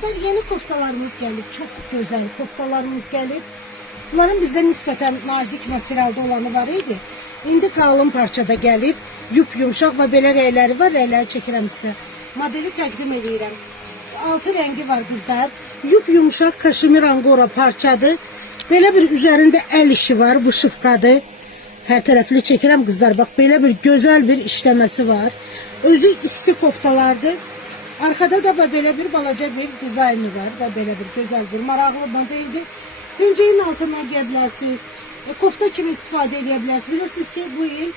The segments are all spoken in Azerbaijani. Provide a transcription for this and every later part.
Kızlar yeni koftalarımız gelip çok güzel koftalarımız gelip. Bunların bizden nispeten nazik materialda olanı var idi. İndi qalın parçada gelip yumuşak ve belə rəyləri var. Rəyləri çəkirəm sizə. Modeli təqdim edirəm. 6 rengi var kızlar. Yumuşak kaşmir angora parçadır. Belə bir üzerinde el işi var. Vışıfkadır. Her taraflı çəkirəm kızlar. Bak belə bir güzel bir işlemesi var. Özü isti koftalardır. Arkada da böyle bir balaca bir dizaynı var. Ve böyle bir güzel bir maraqlı modeldir. Pencerenin altından giyebilirsiniz. Kofta kimi istifadə edebilirsiniz. Bilirsiniz ki bu yıl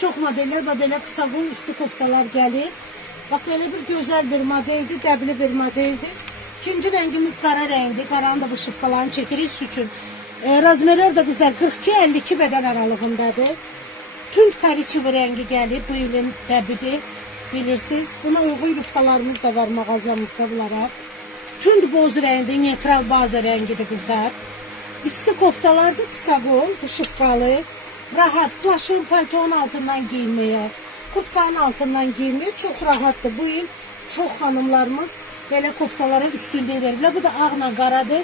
çok modeller ve böyle kısa qol isti koftalar gelir. Bak böyle bir güzel bir modeldir. Dəbli bir modeldir. İkinci rengimiz qara rengdir. Qaranın da bu şıfqalarını çəkirik üçün. Razmerler de bizler 42-52 beden aralığındadır. Tünd kariçivi rengi gelip bu ilin dəbidir. Bilirsiniz. Buna uygun yufkalarımız da var mağazamızda bunlara. Tünd boz rengi, neytral bazı rengidir kızlar. İsti koftalarda kısa qol, şıfqalı, rahat, plaşın, paltonun altından giymeye, kurtkanın altından giymeye çok rahatdır. Bu yıl çok hanımlarımız böyle koftalara üstünlüğü verirler. Bu da ağla qaradır.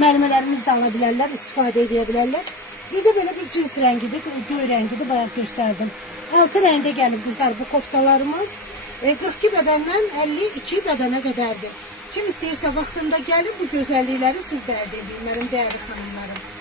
Mərmələrimiz də ala bilərlər, istifadə edə bilərlər. Bir de böyle bir cins rengidir, göy rengidir, bayaq gösterdim. 6 renge gelip kızlar bu koftalarımız 42 bedenden 52 bedene kadardır. Kim istəyirsə vaxtında gəlib bu gözəllikləri siz də əldə edin, mənim dəyərli xanımlarım.